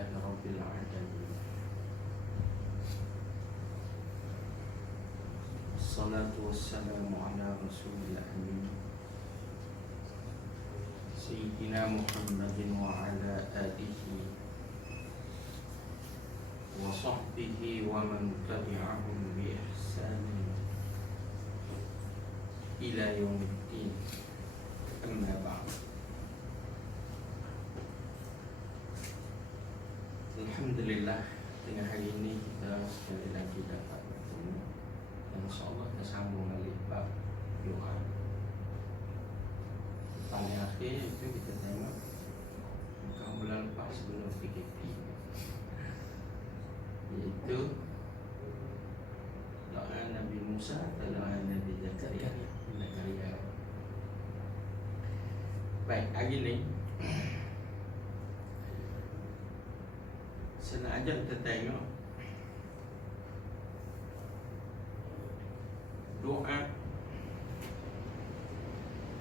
Alhamdulillahi Rabbil Alamin. Wassalatu wassalamu ala Rasulil Amin Sayyidina Muhammadin wa ala alihi wa sahbihi wa man tabi'ahum bi ihsanin ila yaumiddin. Amma ba'd. Alhamdulillah, dengan hari ini kita sekali lagi dapat bertemu dan insyaAllah kita sambung balik bab doa. Paling akhir itu kita tengok bukan bulan lepas sebelum PKP, iaitu doa Nabi Musa dan doa Nabi Zakaria. Baik, hari ini sengaja kita tengok doa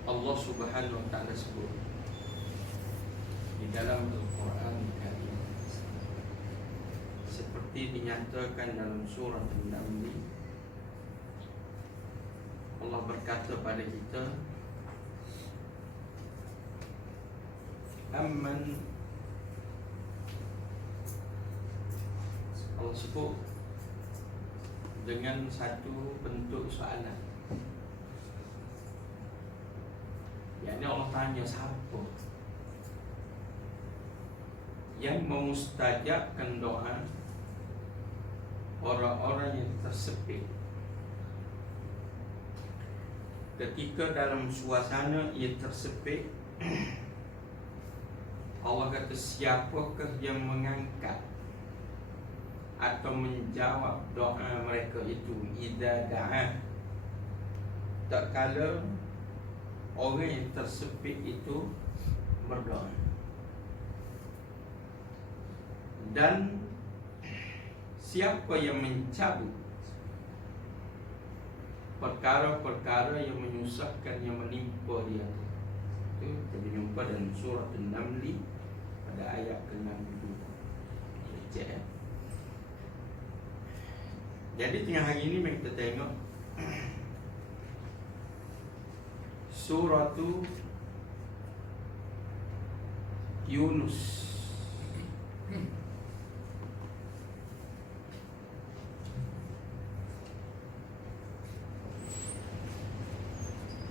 Allah Subhanahu Wa Taala sebut di dalam Al-Quran Karim, seperti dinyatakan dalam surah An-Naml. Allah berkata pada kita, Amman, Allah sebut dengan satu bentuk soalan. Yang Allah tanya siapa yang memustajabkan doa orang-orang yang tersepit ketika dalam suasana ia tersepit. Allah kata, siapakah yang mengangkat atau menjawab doa mereka itu idza da'a, tak kala orang yang tersepit itu berdoa. Dan siapa yang mencabut perkara-perkara yang menyusahkan, yang menimpa dia. Itu kita jumpa dalam surah An-Naml pada ayat ke-62. Jadi tengah hari ini mari kita tengok surah Yunus.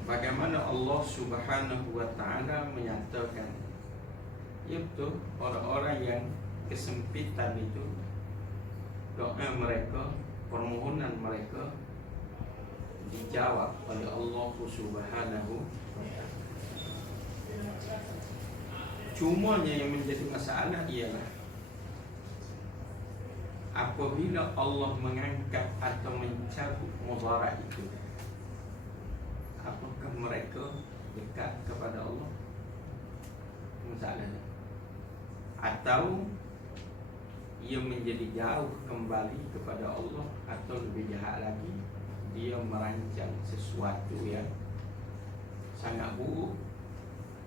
Bagaimana Allah Subhanahu Wa Taala menyatakan, ya betul, orang-orang yang kesempitan itu doa mereka, permohonan mereka dijawab oleh Allah Subhanahu Wa Taala. Cumanya yang menjadi masalah ialah apabila Allah mengangkat atau mencabut mudarat itu, apakah mereka dekat kepada Allah? Masalahnya. Atau ia menjadi jauh kembali kepada Allah, atau lebih jahat lagi, dia merancang sesuatu yang sangat buruk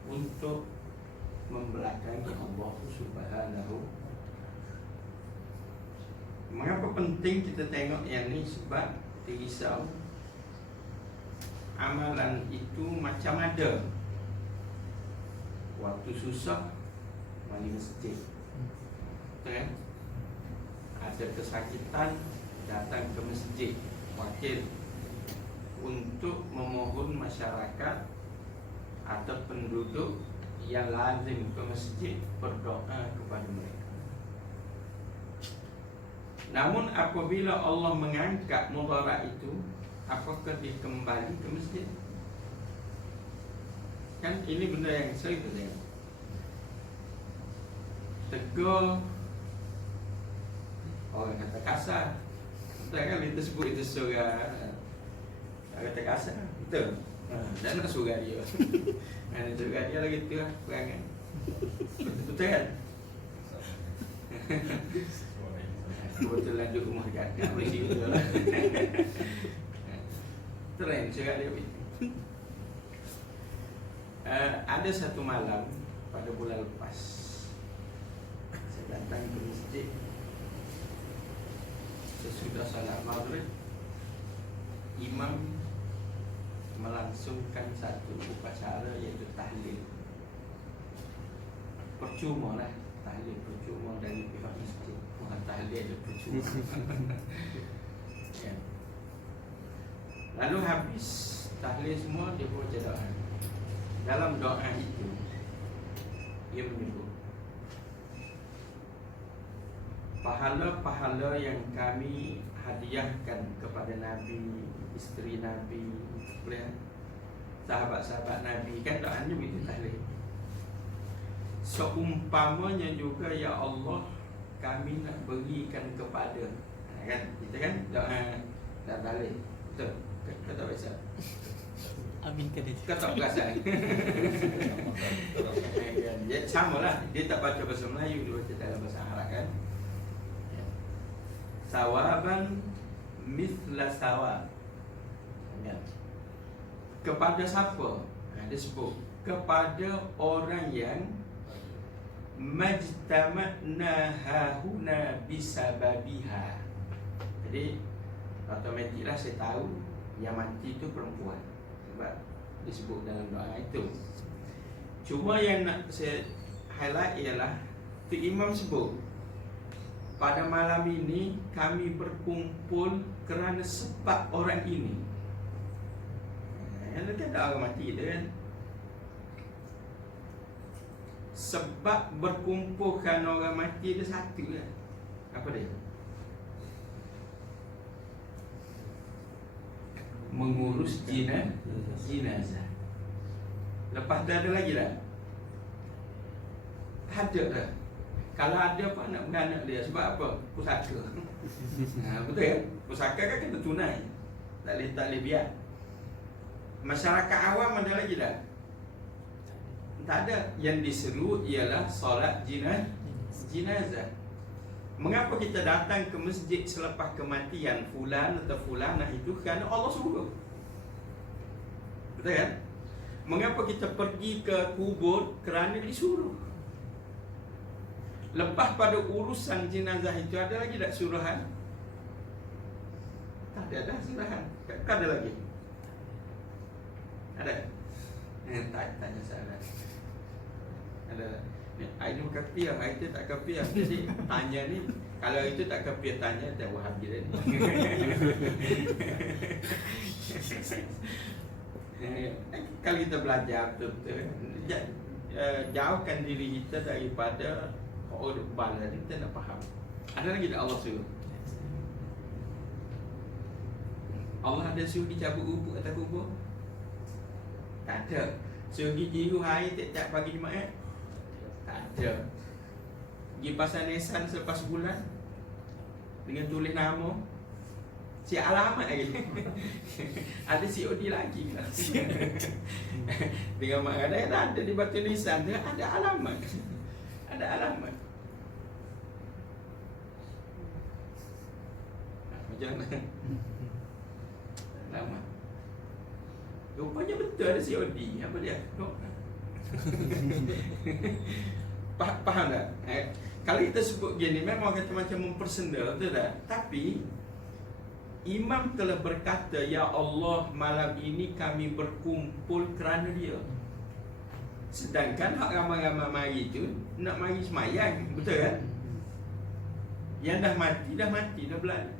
untuk membelakangi Allah Subhanahu. Mengapa penting kita tengok yang ni? Sebab kita risau amalan itu macam ada. Waktu susah mari masjid, kan? Ada kesakitan datang ke masjid, wakil untuk memohon masyarakat atau penduduk yang lazim ke masjid berdoa kepada mereka. Namun apabila Allah mengangkat mudarat itu, apakah dia kembali ke masjid? Kan ini benda yang saya tengok. Tegur, orang kata kasar, betul kan? Kita sebut itu surah kata kasar, betul. Dan nak surah dia. Mana surah dia lagi tu lah perangai. Betul kan? Kebetulan duduk rumah dekat boleh situ lah. Trend surah dia. Ada satu malam pada bulan lepas, saya datang ke masjid sesudah salat maghrib, imam melangsungkan satu upacara iaitu tahlil. Percuma lah tahlil, percuma dari pihak masjid. Tahlil itu percuma. Ya. Lalu habis tahlil semua, dia baca doa. Dalam doa itu ia menyebut pahala-pahala yang kami hadiahkan kepada Nabi, isteri Nabi, sahabat-sahabat Nabi. Kan doanya begitu tahlil. Seumpamanya juga ya Allah kami nak berikan kepada, kan kita kan doa dan tahlil. Betul. Kata biasa. Amin ke dia. Kata perasaan. Dia sama lah. Dia tak baca bahasa Melayu, dia baca dalam bahasa Arab kan. Sawaban mithla sawab. Kepada siapa? Dia sebut kepada orang yang majtama'na hahuna bisababiha. Jadi automatiklah saya tahu yang mati itu perempuan, sebab disebut dalam doa itu. Cuma yang nak saya highlight ialah tu imam sebut pada malam ini kami berkumpul kerana sebab orang ini. Yang itu ada orang mati dia kan. Sebab berkumpul kerana orang mati dia satu kan. Apa dia? Mengurus jenazah. Lepas tu ada lagi tak? Ada tak? Kalau ada apa nak beranak dia? Sebab apa? Pusaka. Betul kan? Pusaka kan kena tunai. Tak boleh biar. Masyarakat awam ada lagi tak? Tak ada. Yang diseru ialah solat jenazah. Mengapa kita datang ke masjid selepas kematian fulan atau fulanah itu? Kerana Allah suruh. Betul kan? Mengapa kita pergi ke kubur? Kerana disuruh. Lepas pada urusan jenazah itu ada lagi tak suruhan? Tak ada suruhan. Tak ada lagi. Ada? Tanya salah. Ada. Ini kafiah, itu tak kafiah. Jadi tanya ni, kalau itu tak kafiah tanya, dah Wahabi dah ni. Kalau kita belajar betul-betul, jauhkan diri kita daripada bala ni, kita nak faham. Ada lagi tak Allah suruh? Allah ada suruh dicabut rupuk atas kubur? Tak ada. Suruh jiru air tiap-tiap pagi Jumaat? Tak ada. Pergi pasal Nesan selepas bulan dengan tulis nama, si alamat lagi. Ada COD lagi kan? Dengan mak ada di batu nisan tu ada alamat. Ada alamat. Macam mana? Alamat. Rupanya betul ada COD. Apa dia? Faham tak? Kalau kita sebut gini, memang kata macam mempersendal, betul tak? Tapi imam telah berkata, ya Allah, malam ini kami berkumpul kerana dia. Sedangkan hak ramai-ramai mari tu nak mari semayang, betul kan? Yang dah mati, dah berlalu.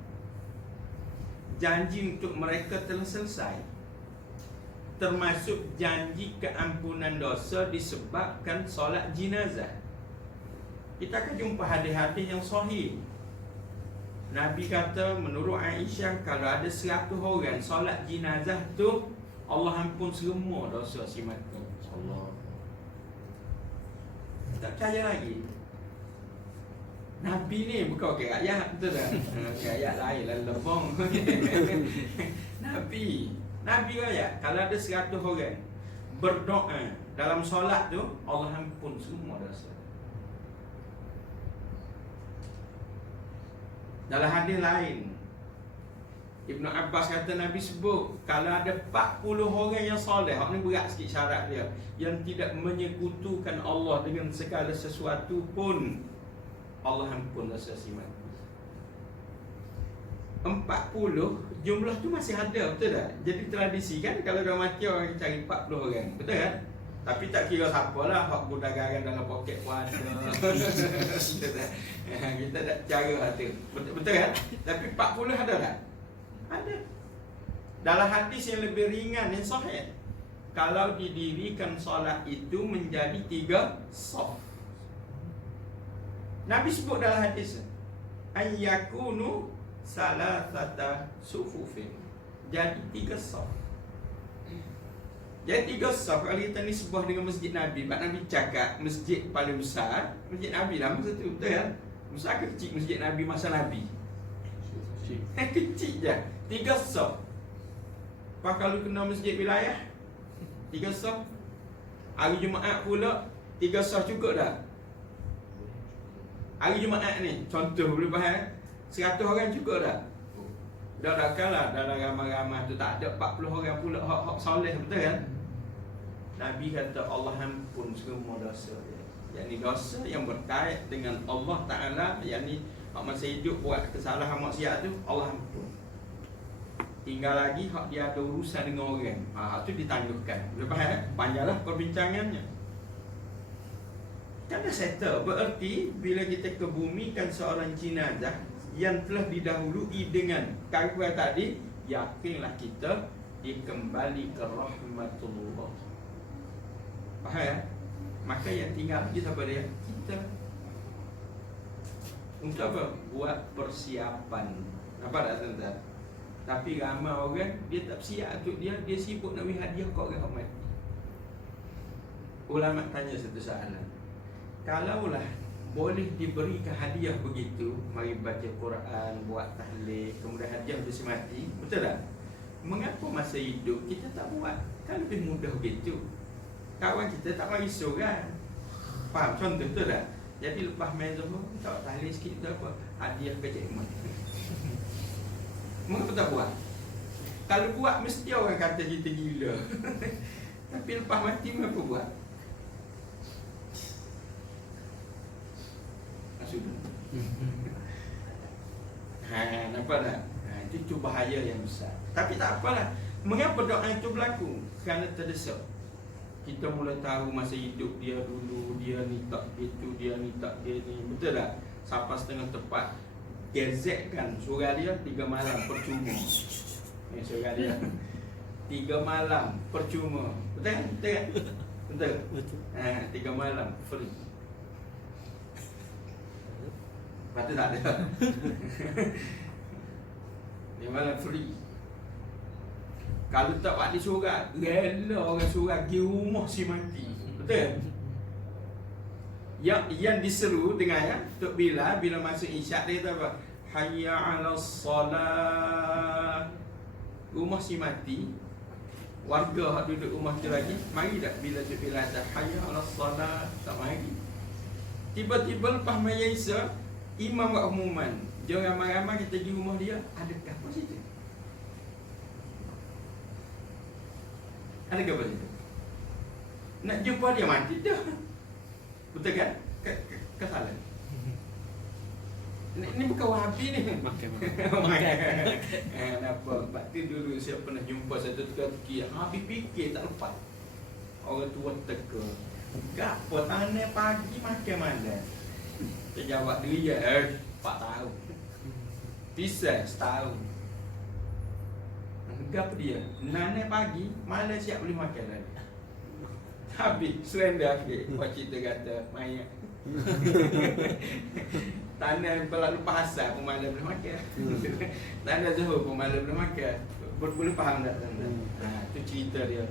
Janji untuk mereka telah selesai. Termasuk janji keampunan dosa disebabkan solat jenazah. Kita akan jumpa hadis-hadis yang sahih. Nabi kata menurut Aisyah, kalau ada 100 orang solat jenazah tu, Allah ampun semua dosa si mati. Allah. Tak percaya lagi. Nabi ni bukan wakil rakyat, betul tak? Rakyat lain lah, lebong. Nabi rakyat, kalau ada 100 orang berdoa dalam solat tu, Allah ampun semua dosa. Dalam hadis lain, Ibnu Abbas kata Nabi sebut, kalau ada 40 orang yang soleh, hak ni berat sikit syarat dia, yang tidak menyekutukan Allah dengan segala sesuatu pun, Allah ampun dosa si mati. 40 jumlah tu masih ada, betul tak? Jadi tradisi kan kalau dah mati orang cari 40 orang, betul kan? Tapi tak kira siapa lah, hak gudagan dalam poket pun ada. Betul tak? Kita tak cara tu. Betul kan? Tapi 40 ada tak? Ada. Dalam hadis yang lebih ringan yang sahih, kalau didirikan solat itu menjadi 3 saf. Nabi sebut dalam hadis ayyakunu salasata sufufin. Jadi 3 saf. Jadi 3 saf kalau kita ni sebuah dengan masjid Nabi. Pak Nabi cakap masjid paling besar masjid Nabi lah masa tu, betul kan? Besar ke kecil masjid Nabi masa Nabi? Kecil je. 3 saf. Pak kalau kena masjid wilayah 3 saf. Hari Jumaat pula 3 saf cukup dah. Hari Jumaat ni contoh boleh faham 100 orang cukup dah. Dah kalah dalam ramai-ramai tu tak ada 40 orang pula hak soleh, betul kan? Nabi kata Allah ampun semua dosa dia. Yang ni dosa yang berkait dengan Allah Ta'ala, yang ni hak masa hidup buat kesalahan maksiat tu Allah ampun. Tinggal lagi hak dia ada urusan dengan orang, hak tu ditangguhkan. Boleh faham? Panjanglah perbincangannya. Kan dah settle. Bererti bila kita kebumikan seorang jenazah yang telah didahului dengan kafir tadi, yakinlah kita dikembali ke rahmatullah. Faham ya? Maka yang tinggal lagi siapa dia? Kita. Untuk apa? Buat persiapan. Apa tak tuan-tuan? Tapi ramai orang dia tak siap untuk dia sibuk nak beri hadiah kat orang mati. Ulama tanya satu soalan. Kalaulah boleh diberikan hadiah begitu, mari baca Quran, buat tahlil, kemudian hadiah untuk si mati, betul tak? Mengapa masa hidup kita tak buat? Kan lebih mudah begitu. Kawan kita tak mari seorang. Faham contoh, betul tak? Jadi lepas main Zuhur, tak tahlil sikit tu apa? Hadiah ke Cik Iman. Mengapa tak buat? Kalau buat mesti orang kata kita gila. Tapi lepas mati mengapa buat? Sudah. Nampak tak? Itu bahaya yang besar. Tapi tak apalah. Mengapa doa itu berlaku? Kerana terdesak. Kita mula tahu masa hidup dia dulu, dia ni tak gitu, dia ni tak dia ni. Betul tak? Sampai setengah tepat gezetkan surah dia 3 malam percuma. Surah dia 3 malam percuma. Betul kan? Betul kan? Betul. Betul. 3 malam free. Lepas tu tak ada. Dia malah free. Kalau tak buat di surat, rela orang surat pergi rumah si mati. Betul? Yang diseru dengan ya, Tok Bilal bila masuk isyak dia kata apa? Hayya 'alas salat. Rumah si mati. Warga hak duduk rumah tu lagi, mari tak bila Tok Bilal kata hayya 'alas salat, tak mari. Tiba-tiba lepas maya Isa, imam buat umuman. Dia ramai-ramai kita pergi rumah dia, adakah positif? Adakah positif? Nak jumpa dia mati dah. Betul kan? Kesalahan. Ini bukan Wahabi ni. Makan. Kenapa? Sebab tu dulu saya pernah jumpa satu tukar-tukir. Habis fikir tak lepas. Orang tua teka. Gapo tanah pagi makan mana? Dia jawab dia 4 tahun. Pisah setahun. Gap dia Nane pagi malam siap boleh makan lagi. Habis surrender akhir. Buat cerita kata mayat tanah pula lupa asal pun malam boleh makan. Tanah Zuhur pun malam boleh makan. Boleh faham tak tuan-tuan? Itu cerita dia.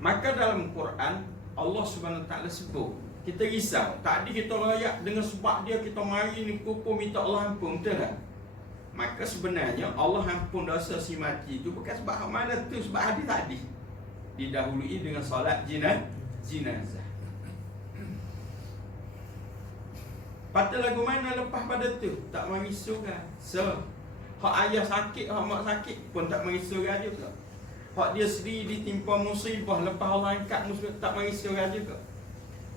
Maka dalam Quran Allah Subhanahu Wa Taala sebut, kita risau. Tadi kita layak dengan sebab dia kita mari ni kumpul minta Allah ampun, betul tak? Maka sebenarnya Allah ampun dosa si mati itu bukan sebab hak mana tu, sebab hadis tadi didahului dengan solat jenazah. Patut lagu mana lepas pada tu tak mari surah. Hak ayah sakit, hak mak sakit pun tak mari surah juga. Hak dia sendiri ditimpa musibah lepas Allah angkat musibah tak mari surah juga.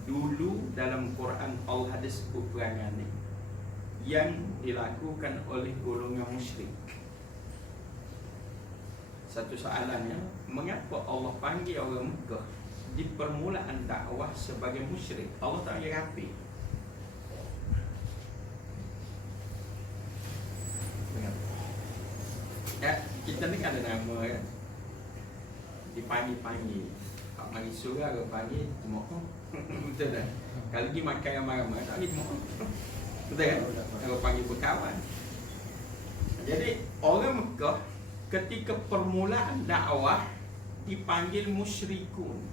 Dulu dalam Quran Allah ada sebut perangan ni yang dilakukan oleh golongan musyrik. Satu soalannya, mengapa Allah panggil orang Mekah di permulaan dakwah sebagai musyrik? Allah tak panggil kafir. Ya, kita ni ada nama kan, dipanggil-panggil. Pak mari surah ke panggil cuma betul tak? Kalau pergi makan ramai-ramai tak pergi cuma betul kan? Kalau panggil berkawan. Jadi orang Mekah ketika permulaan dakwah dipanggil musyrikun.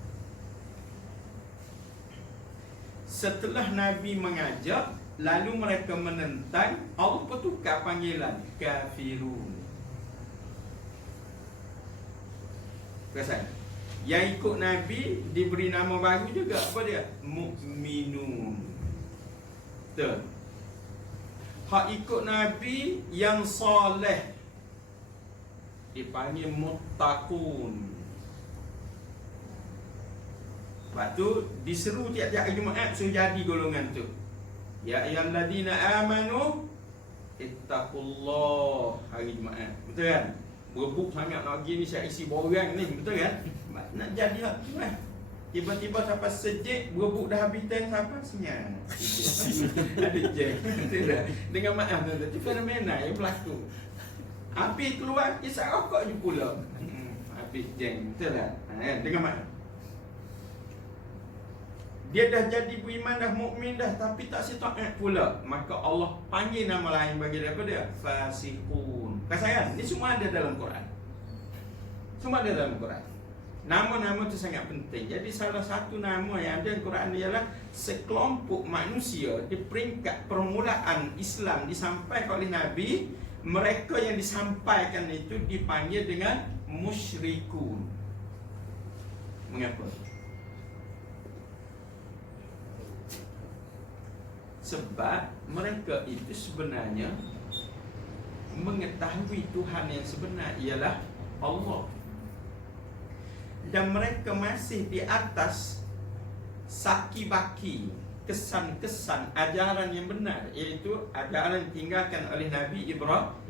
Setelah Nabi mengajak, lalu mereka menentang, Allah bertukar panggilan kafirun. Perasan? Yang ikut Nabi diberi nama baru juga. Apa dia? Mukminun. Betul. Hak ikut Nabi yang soleh dipanggil muttaqun. Lepas tu diseru tiap-tiap hari Jumaat suruh jadi golongan tu. Ya ayyuhallazina amanu ittaqullah hari Jumaat. Betul kan? Berebut sangat nak pergi ni saya isi borang ni, betul kan? Nak jadi hak tu kan. Tiba-tiba sampai sejik berebut dah habis time sampai senyap. Ada je. Dengan maaf tu, itu fenomena yang berlaku. Habis keluar kisah rokok je pula. Habis jeng, betul tak? Dengan maaf. Dia dah jadi beriman dah, mukmin dah, tapi tak setaat pula. Maka Allah panggil nama lain bagi dia, apa dia? Fasiqun. Kasayan, ni semua ada dalam Quran. Semua ada dalam Quran. Nama-nama tu sangat penting. Jadi salah satu nama yang ada dalam Quran ialah sekelompok manusia di peringkat permulaan Islam disampaikan oleh Nabi. Mereka yang disampaikan itu dipanggil dengan musyrikun. Mengapa? Sebab mereka itu sebenarnya mengetahui Tuhan yang sebenar ialah Allah. Dan mereka masih di atas saki-baki kesan-kesan ajaran yang benar, iaitu ajaran yang ditinggalkan oleh Nabi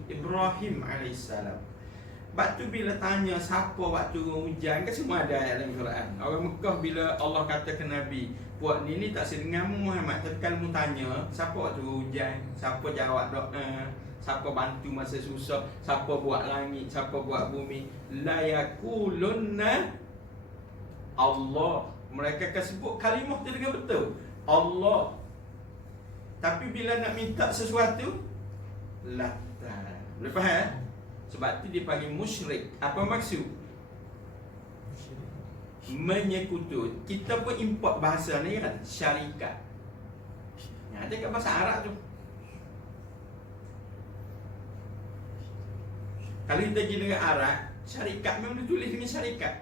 Ibrahim AS. Sebab tu bila tanya siapa waktu hujan, kan semua ada ayat dalam Quran. Orang Mekah bila Allah kata ke Nabi, buat ni tak sedengarmu Muhammad. Tapi kalau mu tanya siapa waktu hujan, siapa jawab doa, siapa bantu masa susah, siapa buat langit, siapa buat bumi, la yakulunna Allah. Mereka akan sebut kalimah tu dengan betul, Allah. Tapi bila nak minta sesuatu, la ta. Boleh faham? Sebab tu dipanggil musyrik. Apa maksud? Menyekutu. Kita pun import bahasa ni kan, syarikat. Ada kat bahasa Arab tu. Kalau kita pergi dengan Arab, syarikat memang ditulis dengan syarikat.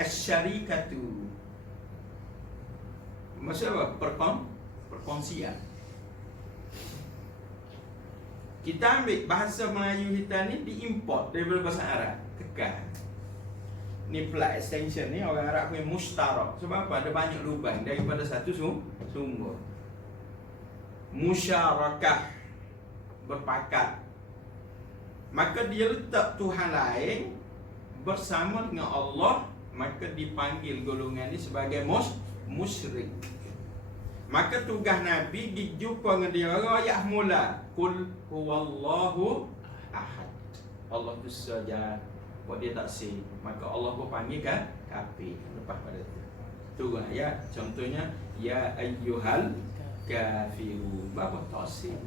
Asy-syarikatu. Maksud apa? Perkongsian. Kita ambil bahasa Melayu kita ni diimport daripada bahasa Arab. Kekal. Ni pula extension ni orang Arab punya mustarak. Sebab apa? Ada banyak lubang daripada satu sumber. Musyarakah, berpakat. Maka dia letak Tuhan lain bersama dengan Allah, maka dipanggil golongan ini sebagai musyrik. Maka tugas Nabi dijumpa dengan dia orang ayat mula, qul huwallahu ahad. Allah tu saja, buat dia tak si. Maka Allah pun panggil kan kafir lepas pada tu. Tu ayat contohnya ya ayyuhal kafirun. Bapa tasik.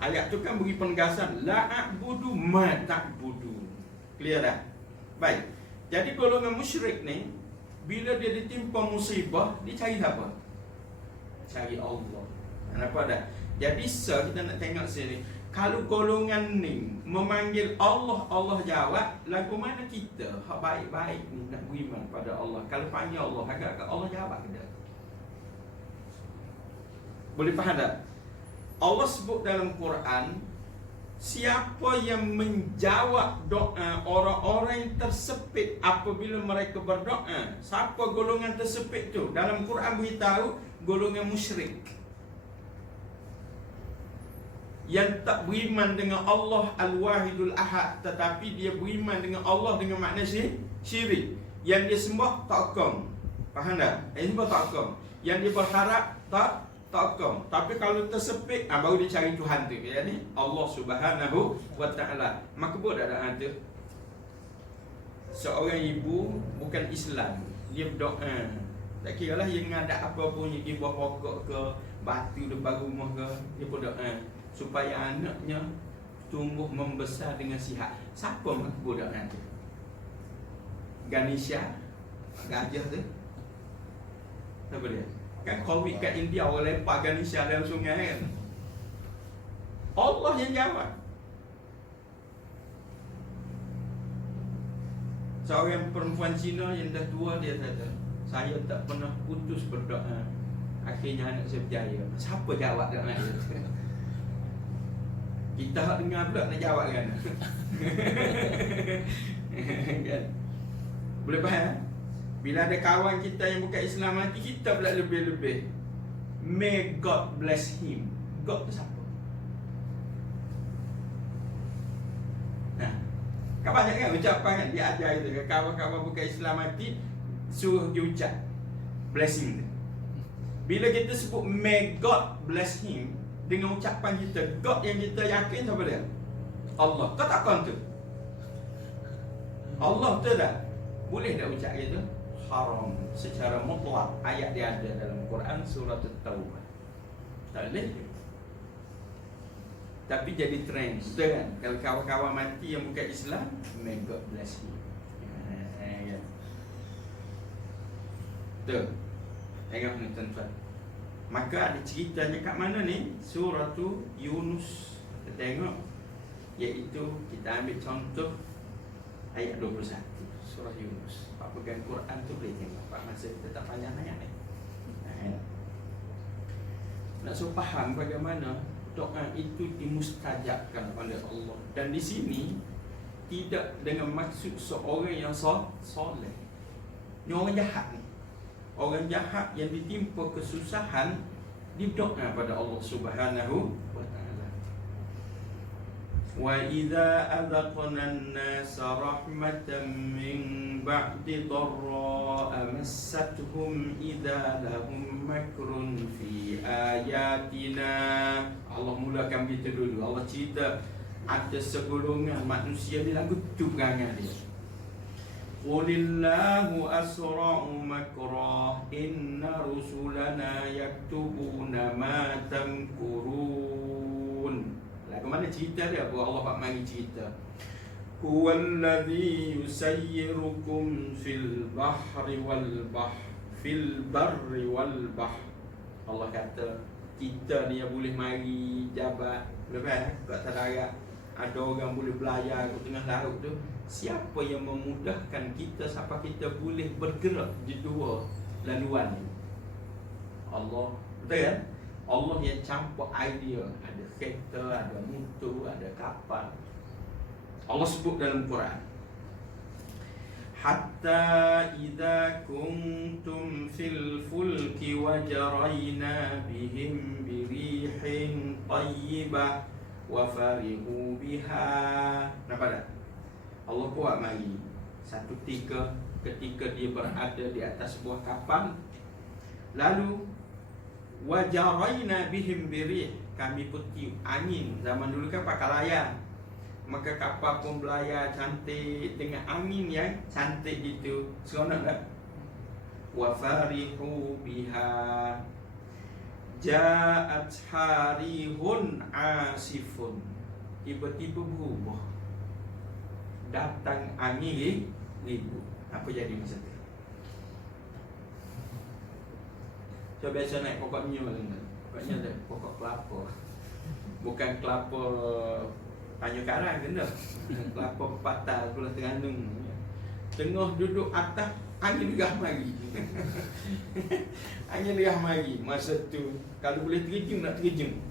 Ayat tu kan beri penegasan la a'budu ma ta'budun. Clear dah? Baik. Jadi golongan musyrik ni bila dia ditimpa musibah, dia cari siapa? Cari Allah. Nampak tak? Jadi kita nak tengok sini. Kalau golongan ni memanggil Allah, Allah jawab, lagu mana kita hak baik-baik ni nak beriman pada Allah? Kalau panggil Allah, agak-agak Allah jawab ke tak? Boleh faham tak? Allah sebut dalam Quran siapa yang menjawab doa orang-orang yang tersepit apabila mereka berdoa? Siapa golongan tersepit tu? Dalam Quran beritahu golongan musyrik, yang tak beriman dengan Allah Al-Wahidul Ahad, tetapi dia beriman dengan Allah dengan makna syirik. Yang dia sembah takkam. Faham tak? Yang sembah takkam. Yang dia berharap takkam. Tapi kalau tersepit, baru dia cari Tuhan tu. Ya ni Allah Subhanahu wa Ta'ala. Maka boleh ada tu. Seorang ibu bukan Islam, dia berdoa. Tak kira lah yang ada apa pun, dia buah pokok ke, batu depan rumah ke, dia berdoa supaya anaknya tumbuh membesar dengan sihat. Siapa makbul doa tu? Ganesha, gajah tu. Apa dia? Kan Covid kat India, orang lepak Ganesha dalam sungai kan. Allah yang jawab. Seorang perempuan Cina yang dah tua, dia kata, saya tak pernah putus berdoa, akhirnya anak saya berjaya. Siapa jawab doa dia? Kita hak dengar pula nak jawab kan. Kan? Boleh faham? Bila ada kawan kita yang bukan Islam mati, kita pula lebih-lebih. May God bless him. God tu siapa? Nah, kan banyak kan ucapan kan dia ajar itu. Kawan-kawan bukan Islam mati, suruh dia ucap blessing. Bila kita sebut may God bless him, dengan ucapan kita, God yang kita yakin siapa dia? Allah. Kau takkan tu? Allah tu dah. Boleh tak ucap gitu? Haram secara mutlak. Ayat dia ada dalam Quran surah At-Taubah. Tak boleh. Tapi jadi trend, betul kan? Kalau kawan-kawan mati yang bukan Islam, may God bless you. Betul. Tengok ni tuan-tuan. Maka ada ceritanya kat mana ni? Surah tu Yunus. Kita tengok, iaitu kita ambil contoh ayat 21 surah Yunus. Pak pegang Quran tu boleh tengok. Pak masa kita tak panjang ayat ni. Nak suruh faham bagaimana doa itu dimustajabkan oleh Allah. Dan di sini tidak dengan maksud seorang yang soleh. Ni orang jahat ni. Orang jahat yang ditimpa kesusahan, didoa pada Allah Subhanahu wa Ta'ala. Wa idza adzaqna an-nasa rahmatan min ba'di dharra massatuhum idza lahum makrun fi ayatina. Allah mulakan berita dulu. Allah cerita ada segolongan manusia ni lagu tu perangai dia. Qulillahu asra'u makrah inna rusulana yaktubuna ma tamkurun. Lagu mana cerita dia? Buat Allah pak mari cerita. Huwallazi yusayyirukum fil bahri wal barri wal bahr. Allah kata kita ni yang boleh mari jabat lepas kat darat. Ada orang boleh belayar ke tengah laut tu. Siapa yang memudahkan kita sampai kita boleh bergerak di dua laluan ni? Allah. Betul kan? Allah yang campur idea. Ada kereta, ada motor, ada kapal. Allah sebut dalam Quran. Hatta idza kuntum fil fulki wajarayna bihim birihin tayyibah wa farihu biha. Nampak tak? Allah buat mari satu ketika dia berada di atas sebuah kapal, lalu wajaraina bihim birih, kami putih angin. Zaman dulu kan pakai layar, maka kapal pun berlayar cantik dengan angin yang cantik gitu. Seronok tak? Wa farihu biha ja'at harihun asifun, tiba-tiba berubah, datang angin ribut. Apa jadi masa tu? So biasa naik pokok nyo kan. Pokoknya ada pokok kelapa. Bukan kelapa Tanjung Karang kena. Kelapa pepatah Pulau Terengganu. Tengah duduk atas, angin gerah mari. Angin gerah mari. Masa tu kalau boleh terjun nak terjun.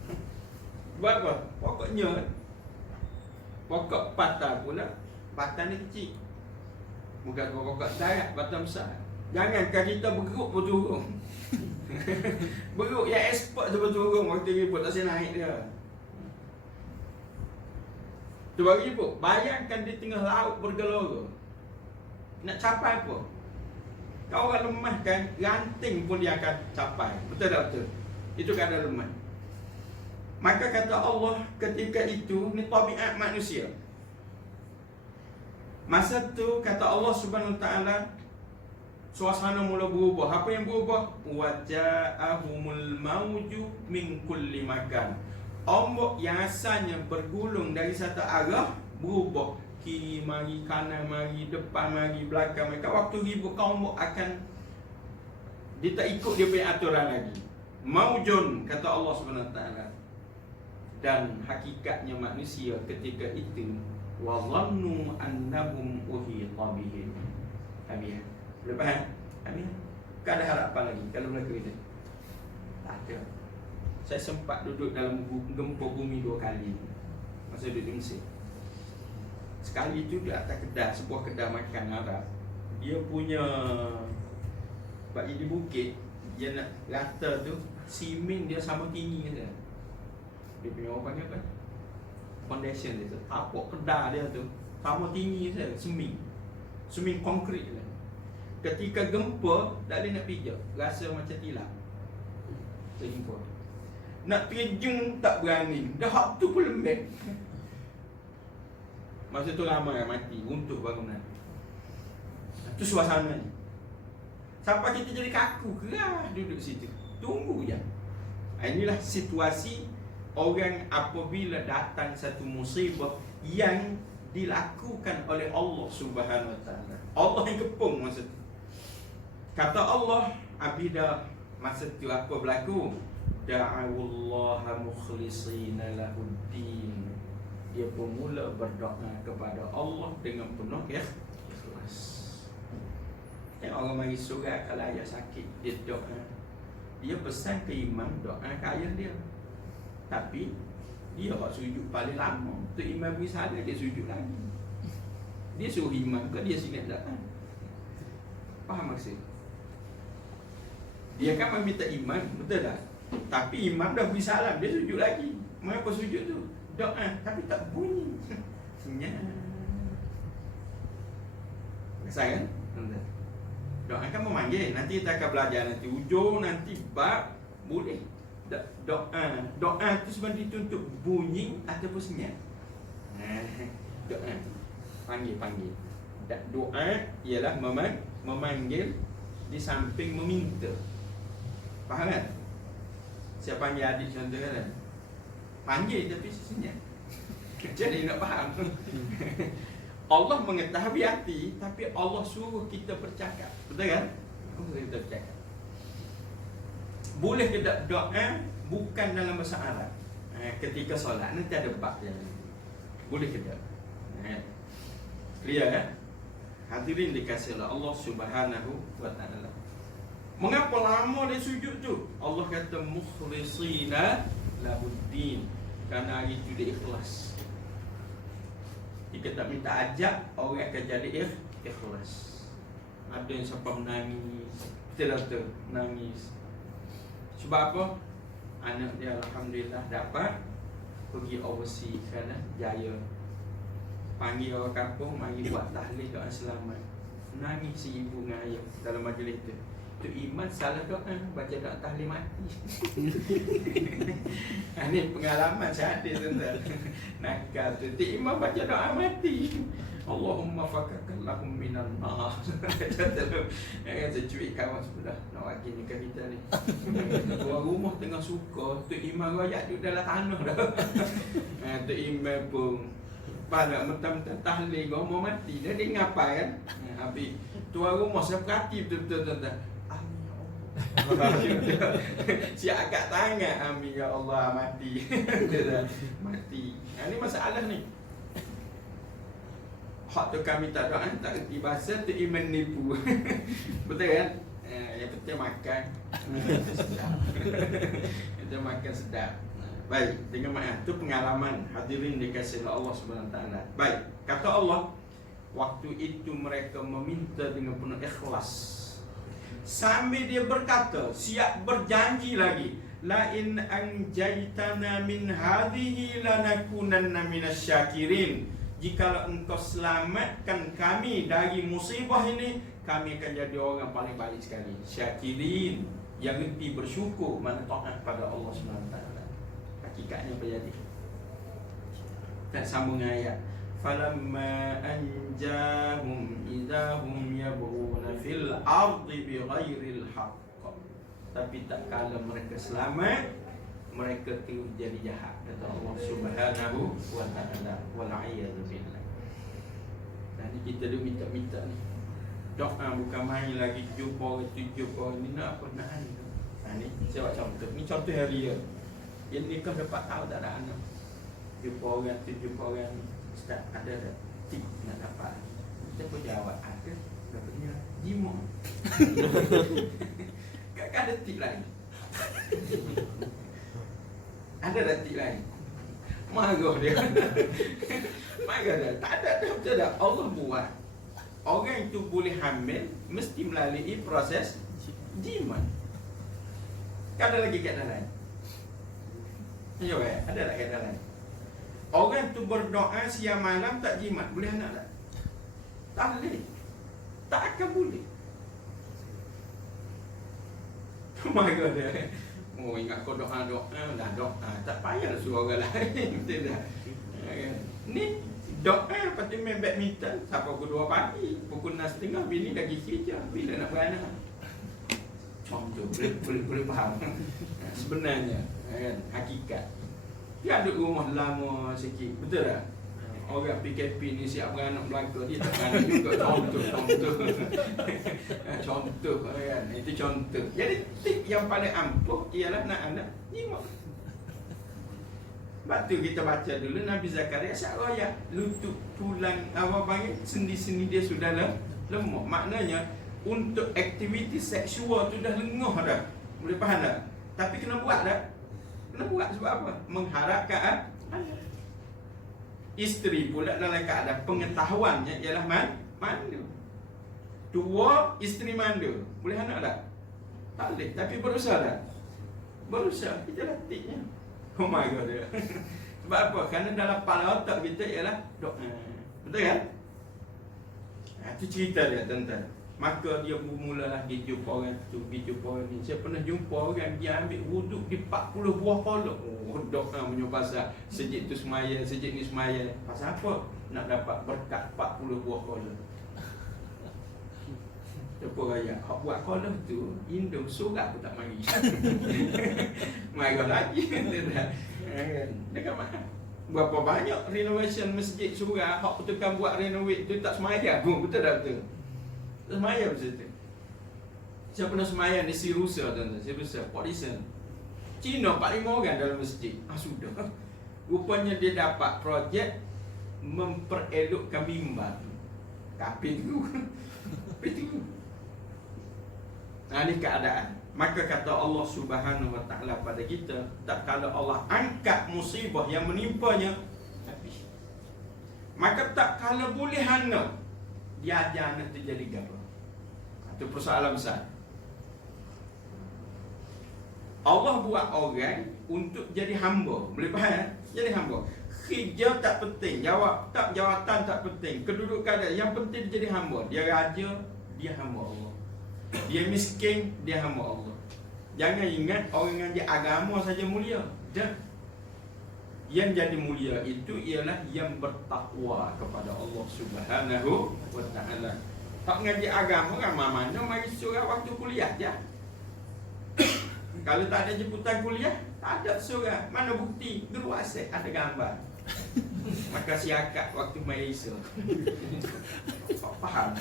Sebab apa? Pokoknya Pokok patah pula, batang ni kecil. Bukan pokok darat, batang besar. Jangankan kita bergeruk pun turun. Bergeruk yang eksport tu pun turun. Waktu ribut tak saya naik dia. Tu bagi ribut. Bayangkan di tengah laut bergelora. Nak capai apa? Kau orang lemah kan, ranting pun dia akan capai. Betul tak betul? Itu keadaan lemah. Maka kata Allah ketika itu, ni tabiat manusia. Masa tu kata Allah Subhanahu Wa Taala, suasana mula berubah. Apa yang berubah? Waja'ahumul mauju min kulli makan. Ombak yang asalnya bergulung dari satu arah berubah, kiri mari, kanan mari, depan mari, belakang mari. Waktu ribut ombak akan dia tak ikut dia punya aturan lagi. Maujun kata Allah Subhanahu Wa Taala. Dan hakikatnya manusia ketika itu wa dhannu annahum uhita bihim. Habis. Boleh faham? Habis. Tak ada harapan lagi kalau berlaku itu. Tak ada. Saya sempat duduk dalam gempa bumi 2 kali masa duduk di Mesir. Sekali itu di atas kedai, sebuah kedai makan Arab. Dia punya bagi di bukit, dia nak rata tu, simen dia sama tinggi saja. Dia punya orang panggil apa? Foundation dia tu, tapak kedai dia tu sama tinggi saja, semen konkrit lah. Ketika gempa, tak boleh nak pijak, rasa macam tilap. Terjumpa. Nak terjun tak berani, dah hak tu pun lembek. Masa tu ramai mati, runtuh bangunan. Itu suasana ni. Sampai kita jadi kaku, kerah duduk situ. Tunggu je. Inilah situasi orang apabila datang satu musibah yang dilakukan oleh Allah Subhanahu Wa Taala. Allah yang kepung masa tu. Kata Allah, abida masa tu apa berlaku? Da'awullaha mukhlisina lahuddin. Dia pun mula berdoa kepada Allah dengan penuh ikhlas. Yang orang mari surat kalau ayah sakit, dia doa. Dia pesan ke imam doa ke ayah dia. Tapi dia hak sujud paling lama. Tu imam beri salah, dia sujud lagi. Dia suruh imam ke dia singat doa. Faham maksud? Dia kan meminta imam, betul tak? Tapi imam dah beri salam, dia sujud lagi. Mengapa sujud tu? Doa, tapi tak bunyi. Senyap. Kesal kan? Doa kan memanggil. Nanti kita akan belajar nanti ujung, nanti bab. Boleh. Doa tu sebenarnya dituntut bunyi ataupun senyap. Doa. Panggil. Doa ialah memanggil di samping meminta. Faham kan? Saya panggil adik contoh kan? Panggil tapi senyap. Jadi nak faham. Allah mengetahui hati, tapi Allah suruh kita bercakap. Betul kan? Suruh kita bercakap. Boleh ke tak doa bukan dalam bahasa Arab? Ketika solat nanti ada bab dia. Boleh ke tak? Clear kan? Hadirin dikasihi Allah Subhanahu Wa Taala. Mengapa lama dia sujud tu? Allah kata mukhlisina lahuddin. Kerana hari itu dia ikhlas. Jika tak minta ajak, orang akan jadi ikhlas. Ada yang sampai menangis. Betul-betul menangis. Sebab apa? Anak dia Alhamdulillah dapat pergi overseas kerana jaya. Panggil orang kampung, mari buat tahlil doa selamat. Menangis si ibu dengan ayah dalam majlis tu. Tu iman salah doa, baca doa tahlil mati. Ini pengalaman saya ada tuan-tuan. Nakal tu iman baca doa mati. Allahumma fakakal lahum minan nar. Jangan secuik kawan sebelah. Nak bagi nikah kita ni. Orang rumah tengah suka, tu iman royak duduk dalam tanah dah. Tu iman pun pada mentang-mentang tahlil kau mau mati. Dia ngapai kan? Habis tuan rumah saya perhati betul-betul tuan-tuan. Siap agak tangan. Amin ya Allah mati. Mati. Ini masalah ni. Hak tu kami tak doa, tak erti bahasa tu iman nipu. Betul kan? Yang penting makan. Sedap. Kita makan sedap. Baik, dengan maaf tu pengalaman hadirin dikasihi Allah Subhanahu taala. Baik, kata Allah, waktu itu mereka meminta dengan penuh ikhlas. Sambil dia berkata, siap berjanji lagi, la in anjaitana min hadhihi lanakunanna minasyakirin. Jikalau engkau selamatkan kami dari musibah ini, kami akan jadi orang paling baik sekali. Syakirin, yang reti bersyukur, mana taat pada Allah SWT. Hakikatnya berjadi. Dan sambung ayat, falamma anjahum idahum yabghuna fil ardi bighairil haqq. Tapi tak kala mereka selamat, mereka terus jadi jahat, kata Allah Subhanahu wa ta'ala. Wal'iyadu billah. Jadi kita duk minta-minta ni, doa bukan main lagi, jumpa orang tu, jumpa orang ni, nak apa nak ni. Ni saya buat contoh. Ni contoh hari ya. Yang nikah dapat tahu tak ada anak, jumpa orang tu, jumpa orang ni, ustaz ada tak tip nak dapat? Kita pun jawab ada. Dapatnya jimat. Kakak ada tip lain. Ada tak tip lain? Marah dia. Marah dia. Tak ada, betul tak? Allah buat orang itu boleh hamil mesti melalui proses jimat. Kan ada lagi kata lain? Jawab ya? Ada tak kata lain? Orang tu berdoa siang malam tak jimat, boleh anak tak? Tak boleh. Tak akan boleh. Marah dia. Oh, ingat kau doa-doa, dah doa, tak payah suruh orang lain. Betul tak? Ni doa, lepas tu main badminton sampai pukul 2 pagi, pukul 6.30 bini lagi kerja. Bila nak beranak? Contoh, boleh faham. Sebenarnya kan, hakikat dia ada rumah lama sikit, betul tak? Orang PKP ni siap beranak belaka, dia tak beranak juga. Contoh kan, itu contoh. Jadi tip yang paling ampuh ialah nak anak jimat. Sebab tu kita baca dulu Nabi Zakaria syak raya, lutut tulang apa panggil sendi-sendi dia sudah lemah. Maknanya untuk aktiviti seksual tu dah lengah dah. Boleh faham tak? Tapi kena buat tak? Kena buat sebab apa? Mengharapkan anak. Isteri pula dalam keadaan pengetahuannya ialah mandu. Dua, isteri mandu. Boleh anak tak? Tak boleh. Tapi berusaha tak? Berusaha. Kita latihnya. Oh my God dia. Sebab apa? Kerana dalam kepala otak kita ialah doa. Betul kan? Itu cerita dia tuan-tuan. Maka dia bermulalah pergi jumpa orang tu, pergi jumpa orang ni. Saya pernah jumpa orang, dia ambil wuduk di 40 buah kolok. Oh, doa punya pasal sejak tu semaya, sejak ni semaya. Pasal apa? Nak dapat berkat 40 buah kolok. Apa raya? Hak buat kolok tu, Indo surat pun tak mari. Marah lagi. Dekat mana? Berapa banyak renovation masjid surah, hak petukan buat renovate tu tak semaya pun, betul tak betul? Semaya macam tu. Saya pernah semaya di Sirusa, tuan-tuan. Sirusa, Portison. Cina 45 orang dalam masjid. Sudah. Rupanya dia dapat projek memperelokkan mimbar. Kapit tu. Kapit tu. Ini keadaan. Maka kata Allah Subhanahu wa ta'ala pada kita, tak kala Allah angkat musibah yang menimpanya, habis. Maka tak kala boleh anak, dia ajar anak tu jadi apa? Itu persoalan besar. Allah buat orang untuk jadi hamba. Boleh faham? Jadi hamba. Kerja tak penting, jawatan tak penting, kedudukan dia. Yang penting dia jadi hamba. Dia raja, dia hamba Allah. Dia miskin, dia hamba Allah. Jangan ingat orang yang dia agama saja mulia. Dah. Yang jadi mulia itu ialah yang bertakwa kepada Allah Subhanahu wa ta'ala. Tak ngaji agama kan mana mari surah waktu kuliah je. Kalau tak ada jemputan kuliah, tak ada surah. Mana bukti? Guru asyik ada gambar. Maka siakat waktu Malaysia. Faham?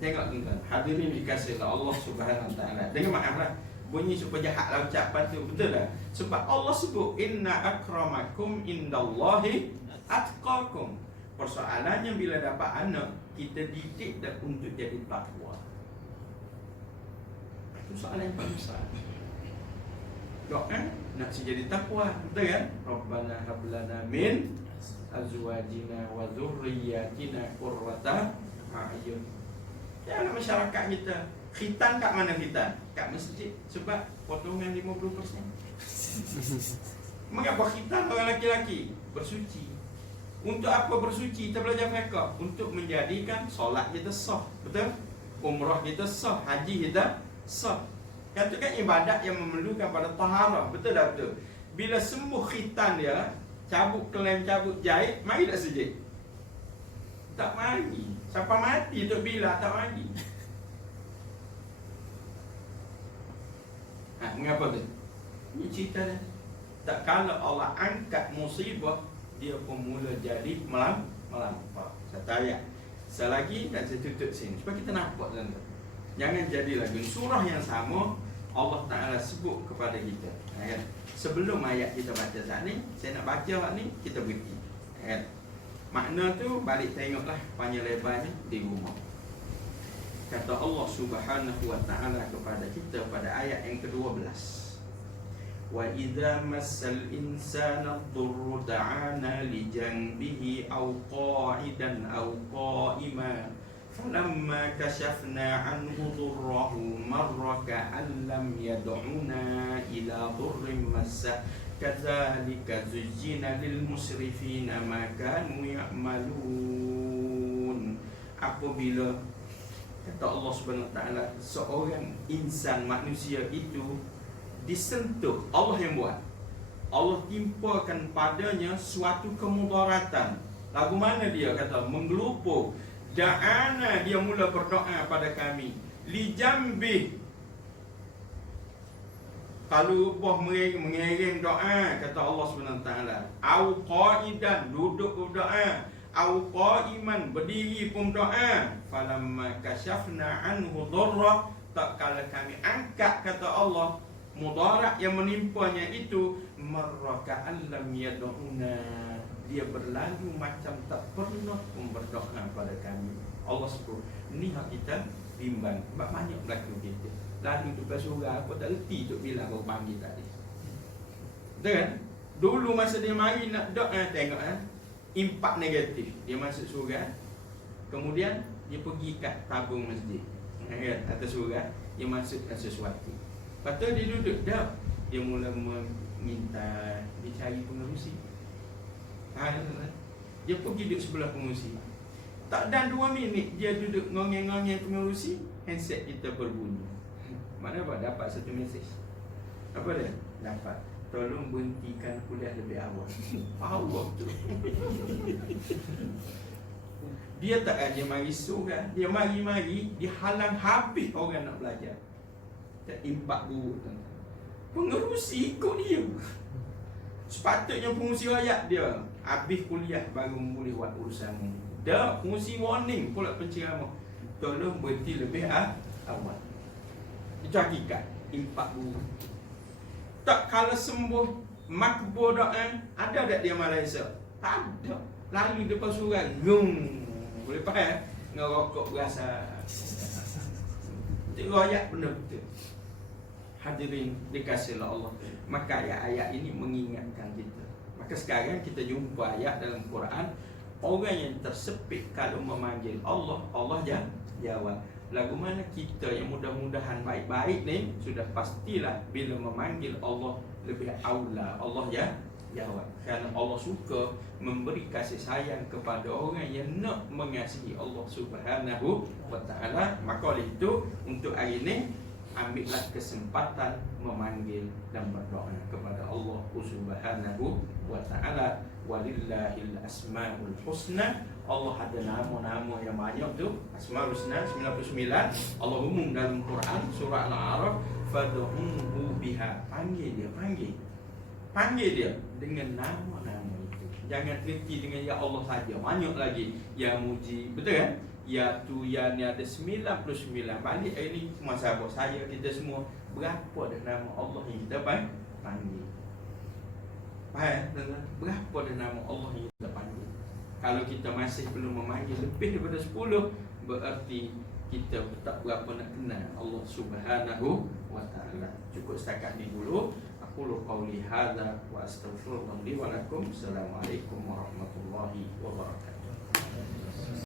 Tengok tuan-tuan, hadirin dikasihi Allah Subhanahu wa ta'ala. Dengar maaflah, bunyi supaya jahatlah ucapan tu, betul tak? Sebab Allah sebut inna akramakum indallahi atqakum. Persoalannya bila dapat anak, kita didik dah untuk jadi takwa. Itu soalan yang paling besar. doa nak jadi takwa, betul kan? Rabbana hab lana min azwajina wa dzurriyyatina qurrata a'yun. Jangan masyarakat kita khitan kat mana khitan? Kat masjid sebab potongan 50%. Mengapa khitan orang lelaki? Bersuci. Untuk apa bersuci? Kita belajar fiqh. Untuk menjadikan solat kita sah, betul? Umrah kita sah, haji kita sah. Yang itu kan ibadat yang memerlukan pada taharah, betul tak betul? Bila sembuh khitan dia, cabut klaim, cabut jahit, mari tak sujud? Tak mari. Sampai mati Tok Bila tak mari. Mengapa tu? Ini cerita dia. Tak kala Allah angkat musibah, dia pun mula jadi melampau. Satu ayat. Selagi dan saya tutup sini supaya kita nampak tuan. Jangan jadi lagi surah yang sama Allah Ta'ala sebut kepada kita, kan? Sebelum ayat kita baca saat ni, saya nak baca ni, kita berhenti, kan? Makna tu balik tengoklah panjang lebarnya di rumah. Kata Allah Subhanahu Wa Ta'ala kepada kita pada ayat yang ke-12, wa idza massal insana ad-durru da'ana li janbihi aw qa'idan aw qa'iman falamma kashafna 'anhu durrahu marra ka'an lam yad'una ila durrin massa kadzalika zuyyina lil musrifina ma kanu ya'malun. Apabila kata Allah Subhanahu Wa Ta'ala seorang insan manusia itu disentuh, Allah yang buat, Allah timpakan padanya suatu kemudaratan. Lagu mana dia kata menggelupur. Da'ana, dia mula berdoa pada kami. Li jambi, kalau boh mengirim doa, kata Allah Subhanahu Taala. Au qa'idan, duduk berdoa. Au qa'iman, berdiri pun doa. Falamma kashafna anhu dharra, tak kala kami angkat, kata Allah, mudarat yang menimpanya itu, marraka allam yad'una, dia berlalu macam tak pernah pun berdoa pada kami. Allah sebut, ni hak kita bimbang. Sebab banyak berlaku kita lalu tu surga apa tak reti Tok Bila baru panggil tadi, betul kan? Dulu masa dia mari nak doa, tengok impak negatif, dia masuk surga, kemudian dia pergi kat tabung masjid, atas surga, dia masukkan sesuatu. Lepas tu dia duduk dah, dia mula meminta, dia cari pengerusi. Dia pergi duduk sebelah pengerusi. Tak dan 2 minit dia duduk ngongeng-ngongeng pengerusi, handset kita berbunyi. Mana apa? Dapat satu mesej. Apa dia? Dapat, tolong berhentikan kuliah lebih awal. Power tu. Dia tak ada mari surga, dia mari-mari, dia halang habis orang nak belajar. Tak impak buruk tuan. Pengerusi ikut dia. Sepatutnya pengurusi rakyat dia habis kuliah baru boleh buat urusan ni. Dah pengurusi warning pula penceramah, tolong berhenti lebih awal. Itu hakikat impak buruk. Tak kala sembuh makbul doa, ada tak dia Malaysia? Tak ada. Lalu depan surau, gum. Boleh faham? Ngerokok berasa. Itu ayat benar-benar. Hadirin dikasihi Allah. Maka ayat-ayat ini mengingatkan kita. Maka sekarang kita jumpa ayat dalam Quran, orang yang tersepit kalau memanggil Allah, Allah jawab. Lagu mana kita yang mudah-mudahan baik-baik ni, sudah pastilah bila memanggil Allah lebih aula, Allah jawab. Kerana Allah suka memberi kasih sayang kepada orang yang nak mengasihi Allah Subhanahu Wa Ta'ala. Maka oleh itu, untuk hari ini ambillah kesempatan memanggil dan berdoa kepada Allah Subhanahu Wa Ta'ala. Walillahil asmaul husna. Allah ada nama-nama yang banyak tu, Asmaul Husna 99. Allah umum dalam Quran surah Al-A'raf, fad'uhu biha, panggil dia dengan nama-nama itu. Jangan terhenti dengan ya Allah saja, banyak lagi ya muji, betul kan? Ya tu, ya ni, ada 99. Balik hari ni semua sahabat saya, kita semua, berapa dah nama Allah yang kita panggil? Faham? Berapa dah nama Allah yang kita panggil? Kalau kita masih belum memanggil lebih daripada 10, berarti kita tak berapa nak kenal Allah Subhanahu Wa Ta'ala. Cukup setakat ni dulu. Aqulu qawli hadza wa astaghfirullah li wa lakum. Assalamualaikum warahmatullahi wabarakatuh.